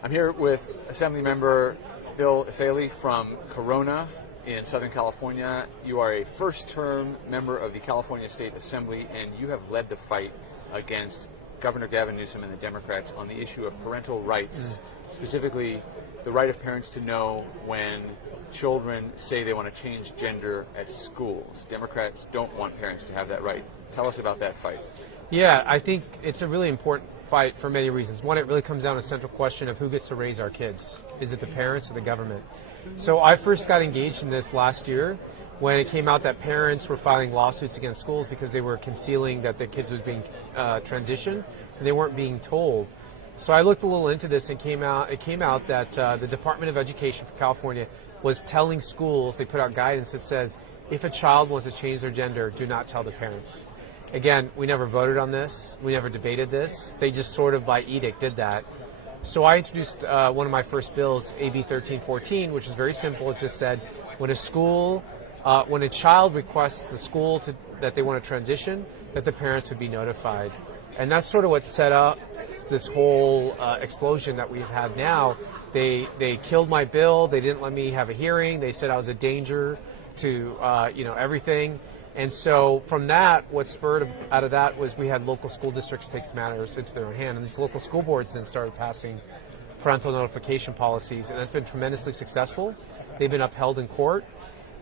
I'm here with Assembly Member Bill Essayli from Corona in Southern California. You are a first-term member of the California State Assembly, and you have led the fight against Governor Gavin Newsom and the Democrats on the issue of parental rights, specifically the right of parents to know when children say they want to change gender at schools. Democrats don't want parents to have that right. Tell us about that fight. Yeah, I think it's a really important fight for many reasons. One, it really comes down to a central question of who gets to raise our kids. Is it the parents or the government? So I first got engaged in this last year when it came out that parents were filing lawsuits against schools because they were concealing that their kids was being transitioned and they weren't being told. So I looked a little into this and it came out that the Department of Education for California was telling schools, they put out guidance that says, if a child wants to change their gender, do not tell the parents. Again, we never voted on this. We never debated this. They just sort of by edict did that. So I introduced one of my first bills, AB 1314, which is very simple. It just said when a child requests the school that they want to transition, that the parents would be notified. And that's sort of what set up this whole explosion that we've had now. They killed my bill. They didn't let me have a hearing. They said I was a danger to everything. And so from that, what spurred out of that was we had local school districts take matters into their own hand. And these local school boards then started passing parental notification policies. And that's been tremendously successful. They've been upheld in court.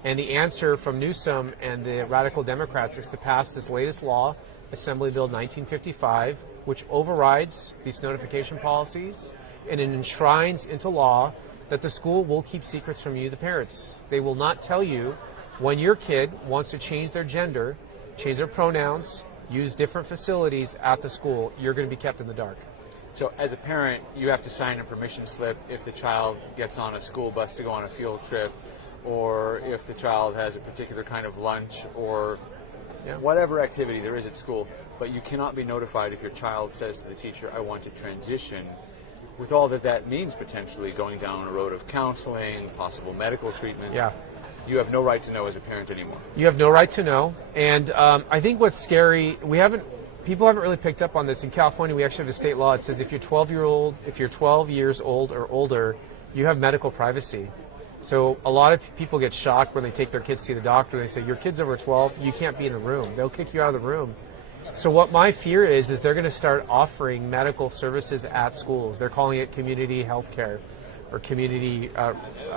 And the answer from Newsom and the radical Democrats is to pass this latest law, Assembly Bill 1955, which overrides these notification policies and it enshrines into law that the school will keep secrets from you, the parents. They will not tell you when your kid wants to change their gender, change their pronouns, use different facilities at the school. You're going to be kept in the dark. So as a parent, you have to sign a permission slip if the child gets on a school bus to go on a field trip, or if the child has a particular kind of lunch, or whatever activity there is at school. But you cannot be notified if your child says to the teacher, I want to transition, with all that means potentially going down a road of counseling, possible medical treatment. Yeah. You have no right to know as a parent anymore. You have no right to know. And I think what's scary, people haven't really picked up on this. In California, we actually have a state law. It says if you're 12 years old or older, you have medical privacy. So a lot of people get shocked when they take their kids to see the doctor. They say, your kid's over 12, you can't be in the room. They'll kick you out of the room. So what my fear is they're going to start offering medical services at schools. They're calling it community health care or community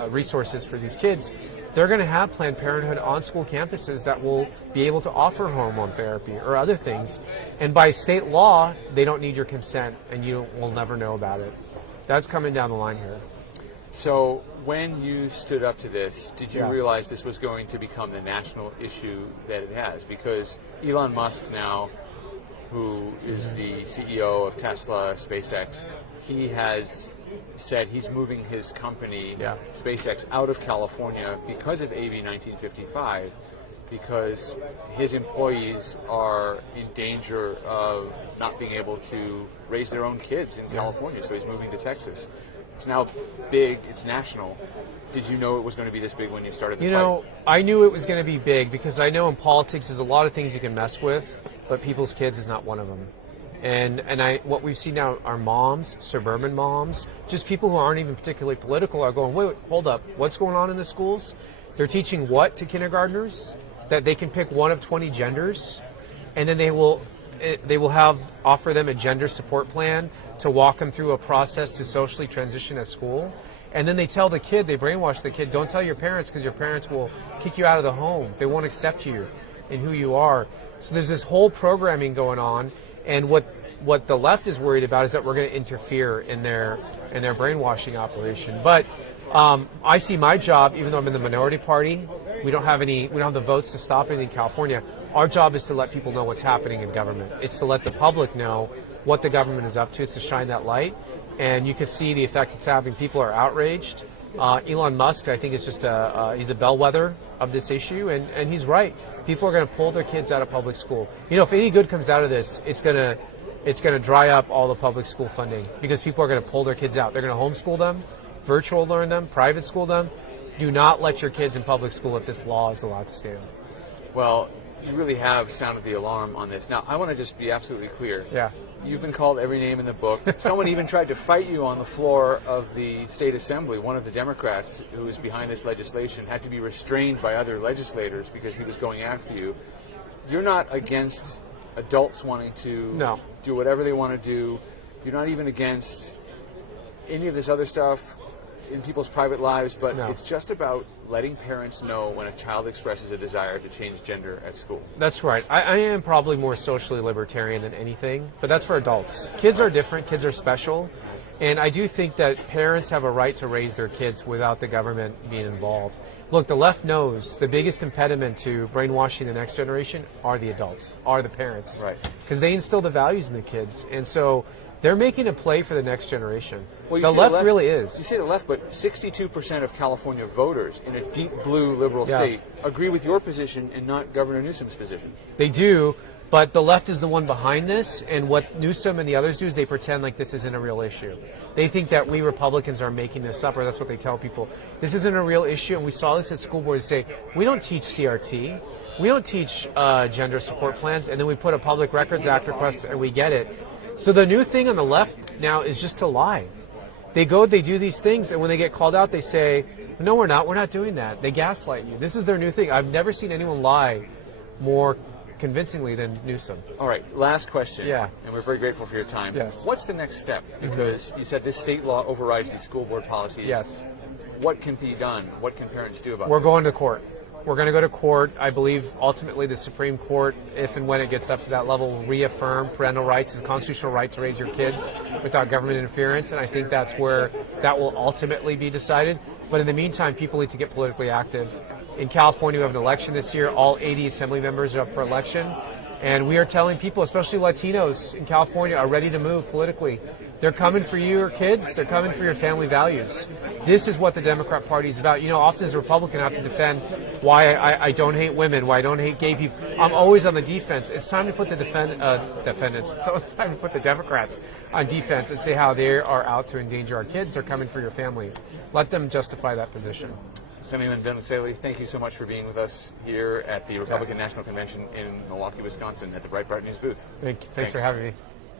resources for these kids. They're going to have Planned Parenthood on school campuses that will be able to offer hormone therapy or other things. And by state law, they don't need your consent and you will never know about it. That's coming down the line here. So when you stood up to this, did you realize this was going to become the national issue that it has? Because Elon Musk now, who is the CEO of Tesla, SpaceX, he has said he's moving his company, SpaceX, out of California because of AB 1955, because his employees are in danger of not being able to raise their own kids in California, so he's moving to Texas. It's now big, it's national. Did you know it was going to be this big when you started the fight? I knew it was going to be big because I know in politics there's a lot of things you can mess with, but people's kids is not one of them. And what we see now are moms, suburban moms, just people who aren't even particularly political are going, wait, hold up, what's going on in the schools? They're teaching what to kindergartners? That they can pick one of 20 genders, and then they will offer them a gender support plan to walk them through a process to socially transition at school. And then they tell the kid, they brainwash the kid, don't tell your parents because your parents will kick you out of the home. They won't accept you in who you are. So there's this whole programming going on. And what the left is worried about is that we're going to interfere in their brainwashing operation. But I see my job, even though I'm in the minority party, we don't have the votes to stop anything in California. Our job is to let people know what's happening in government. It's to let the public know what the government is up to. It's to shine that light. And you can see the effect it's having. People are outraged. Elon Musk, I think, is just he's a bellwether of this issue, and he's right. People are going to pull their kids out of public school. If any good comes out of this, it's going to dry up all the public school funding because people are going to pull their kids out. They're going to homeschool them, virtual learn them, private school them. Do not let your kids in public school if this law is allowed to stand. Well, you really have sounded the alarm on this. Now, I want to just be absolutely clear. Yeah. You've been called every name in the book. Someone even tried to fight you on the floor of the state assembly. One of the Democrats who was behind this legislation had to be restrained by other legislators because he was going after you. You're not against adults wanting to do whatever they want to do. You're not even against any of this other stuff in people's private lives, but it's just about letting parents know when a child expresses a desire to change gender at school. That's right. I am probably more socially libertarian than anything, but that's for adults. Kids are different. Kids are special. And I do think that parents have a right to raise their kids without the government being involved. Look, the left knows the biggest impediment to brainwashing the next generation are the adults, are the parents. Right. Because they instill the values in the kids. And so they're making a play for the next generation. Well, the left really is. You say the left, but 62% of California voters in a deep blue liberal state agree with your position and not Governor Newsom's position. They do, but the left is the one behind this, and what Newsom and the others do is they pretend like this isn't a real issue. They think that we Republicans are making this up, or that's what they tell people. This isn't a real issue, and we saw this at school boards say, we don't teach CRT, we don't teach gender support plans, and then we put a Public Records Act request and we get it. So the new thing on the left now is just to lie. They go, they do these things, and when they get called out, they say, no, we're not doing that. They gaslight you. This is their new thing. I've never seen anyone lie more convincingly than Newsom. All right, last question. Yeah. And we're very grateful for your time. Yes. What's the next step? Because you said this state law overrides these school board policies. Yes. What can be done? What can parents do about We're this? going to court. We're going to go to court. I believe ultimately the Supreme Court, if and when it gets up to that level, will reaffirm parental rights as a constitutional right to raise your kids without government interference. And I think that's where that will ultimately be decided. But in the meantime, people need to get politically active. In California, we have an election this year. All 80 assembly members are up for election. And we are telling people, especially Latinos in California, are ready to move politically. They're coming for your kids. They're coming for your family values. This is what the Democrat Party is about. You know, often as a Republican, I have to defend why I don't hate women, why I don't hate gay people. I'm always on the defense. It's time to put the defendants. It's time to put the Democrats on defense and say how they are out to endanger our kids. They're coming for your family. Let them justify that position. Assemblyman Ben Essayli, thank you so much for being with us here at the Republican National Convention in Milwaukee, Wisconsin, at the Breitbart News booth. Thanks for having me.